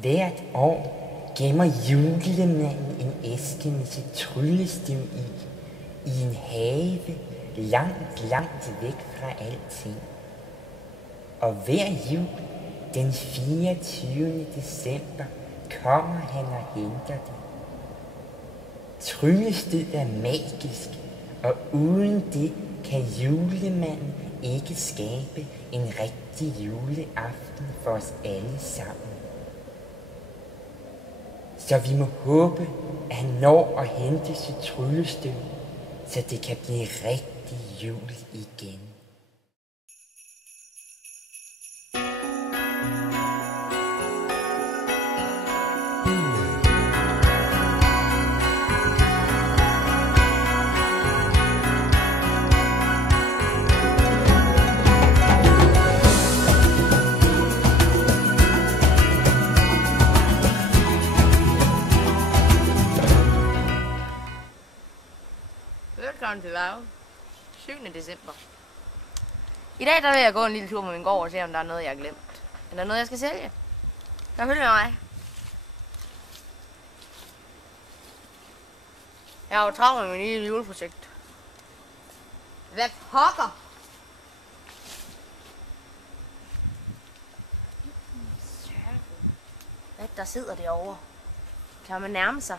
Hvert år gemmer julemanden en æske med sit tryllestav i en have langt, langt væk fra alting. Og hver jul, den 24. december, kommer han og henter det. Tryllestavet er magisk, og uden det kan julemanden ikke skabe en rigtig juleaften for os alle sammen. Så vi må håbe, at han når at hente sit tryllestav, så det kan blive rigtig jul igen. Velkommen til Varve. 7. december. I dag der vil jeg gå en lille tur med min gård og se, om der er noget, jeg har glemt. Eller noget, jeg skal sælge. Så følg med mig. Jeg har jo travlt med min nye juleprojekt. Hvad pokker? Hvad der sidder derovre? Kan man nærme sig?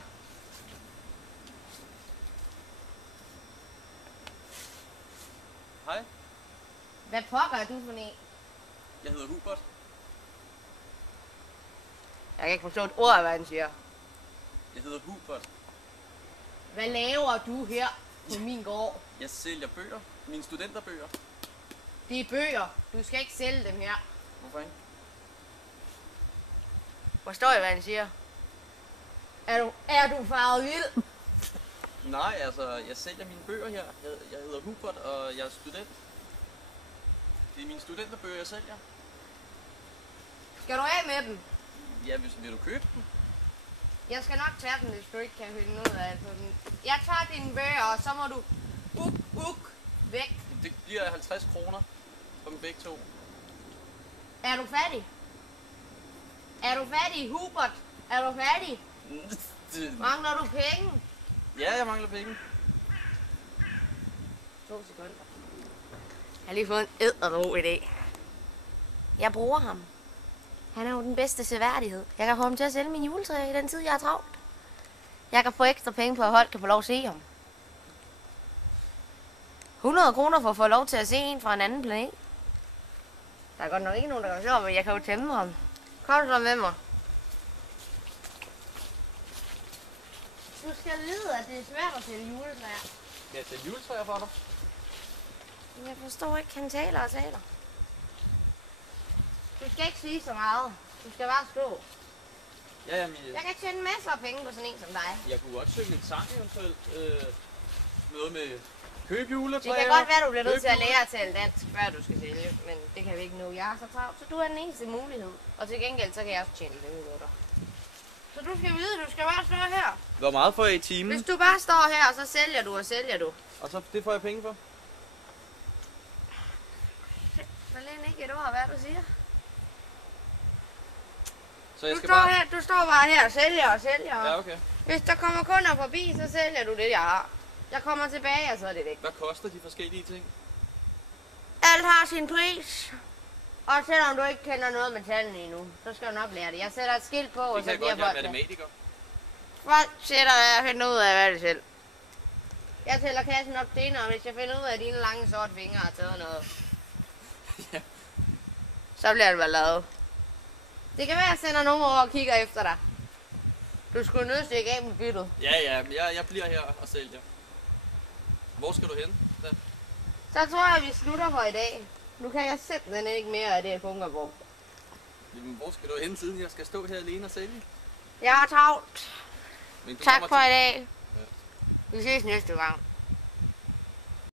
Hej. Hvad pokker er du for en? Jeg hedder Hubert. Jeg kan ikke forstå et ord af, hvad han siger. Jeg hedder Hubert. Hvad laver du her på min gård? Jeg sælger bøger. Mine studenterbøger. Det er bøger. Du skal ikke sælge dem her. Hvorfor ikke? Forstår jeg, hvad han siger? Er du farvet vild? Nej, altså, jeg sælger mine bøger her. Jeg hedder Hubert, og jeg er student. Det er mine studenterbøger, jeg sælger. Skal du af med dem? Ja, vil du købe dem? Jeg skal nok tage dem, hvis du ikke kan finde ud af dem. Jeg tager dine bøger, og så må du væk. Det bliver 50 kroner for dem begge to. Er du fattig? Er du fattig, Hubert? Er du fattig? Mangler du penge? Ja, jeg mangler penge. 2 sekunder. Jeg har lige fået en eddergod idé. Jeg bruger ham. Han er jo den bedste seværdighed. Jeg kan få ham til at sælge min juletræ i den tid, jeg har travlt. Jeg kan få ekstra penge på, at folk kan få lov at se ham. 100 kroner for at få lov til at se en fra en anden planet. Der er godt nok ikke nogen, der kan se, men jeg kan jo tæmme ham. Kom så med mig. Du skal vide, at det er svært at sælge juletræer. Skal jeg sælge juletræer for dig? Jeg forstår ikke, han taler og taler. Du skal ikke sige så meget. Du skal bare stå. Ja, jamen, Jeg kan tjene masser af penge på sådan en som dig. jeg kunne godt synge en sang eventuelt. Noget med køb juletræer. Det kan godt være, du bliver nødt til at lære at tale dansk, før du skal sælge. Men det kan vi ikke nu. Jeg er så travlt, så du er den eneste mulighed. Og til gengæld, så kan jeg også tjene penge på dig. Så du skal vide, du skal bare stå her. Hvor meget får jeg i timen? Hvis du bare står her, så sælger du og sælger du. Og så det får jeg penge for? Forlæn ikke et ord, hvad du siger. Så jeg Du skal står, bare... her, du står bare her og sælger og sælger. Ja, okay. Hvis der kommer kunder forbi, så sælger du det, jeg har. Jeg kommer tilbage, og så er det væk. Hvad koster de forskellige ting? Alt har sin pris. Og selvom du ikke kender noget med tallene endnu, så skal du nok lære det. Jeg sætter et skilt på, og Det så kan jeg bliver godt, jeg er folk det. matematiker. Folk sætter og finder ud af, hvad det selv. Jeg tæller kassen op senere, og hvis jeg finder ud af, at dine lange sorte fingre har taget noget, Ja. så bliver det bare lavet. Det kan være, at jeg sender nogen over og kigger efter dig. Du skulle nødt til ikke af med byttet. Ja, jeg bliver her og sælger. Hvor skal du hen? Da? Så tror jeg, at vi slutter for i dag. Nu kan jeg simpelthen ikke mere af det bunkerborg. Jamen, hvor skal du hen, siden jeg skal stå her alene og sælge? Jeg har travlt. Men du Tak kommer for i dag. Vi ses næste gang.